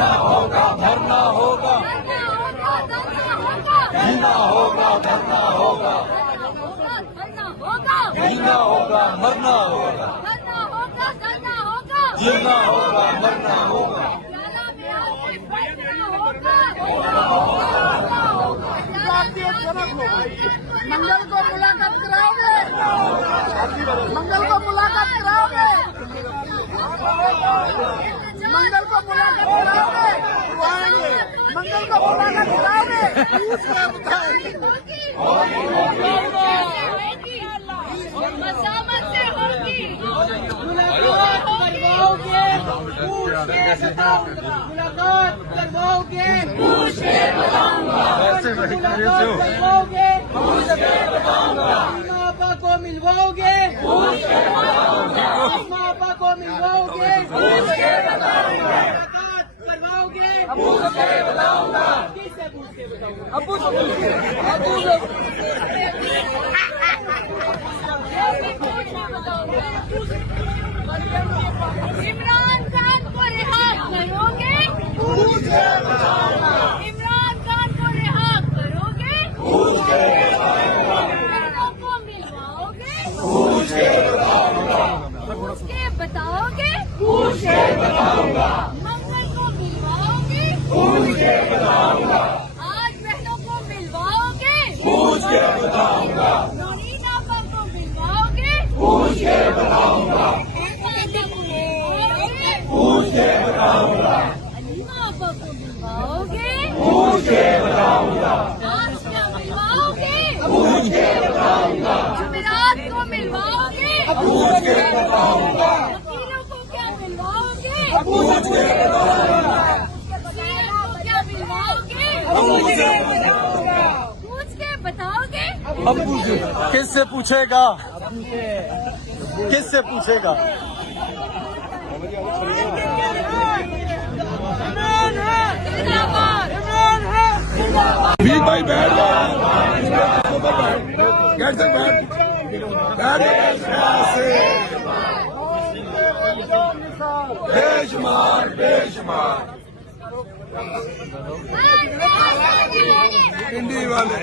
जीना होगा मरना होगा, जीना होगा मरना होगा, जीना होगा मरना होगा, जीना होगा मरना होगा। मंगल को मुलाकात कराओगे, मंगल को मुलाकात कराओगे, मंगल को मुलाकात कराओगे, मंगल को मुलाकात कराओगे। मसामत से होगी मुलाकात करवाओगे, मुलाकात करवाओगे, पूछ के बताऊंगा, मापा को मिलवाओगे, मापा को मिलवाओगे, मुलाकात करवाओगे, किससे पूछ के बताऊंगा, अबू से इमरान खान को रिहा करोगे, इमरान खान को रिहा करोगे, बहनों को मिलवाओगे, पूछ के बताओगे, मंगल को मिलवाओगे, आज बहनों को मिलवाओगे, नौरीन आपा को मिलवाओगे, अलीमा आपा को मिलवाओगे, आज क्या मिलवाओगे, जुमेरात को मिलवाओगे, वकीलों को क्या मिलवाओगे, वकीलों को क्या मिलवाओगे, पूछ के बताओगे। अब्बू से किससे पूछेगा, किससे पूछेगा? भाई बैठ कैसे बेशुमार बेशुमार हिंदी वाले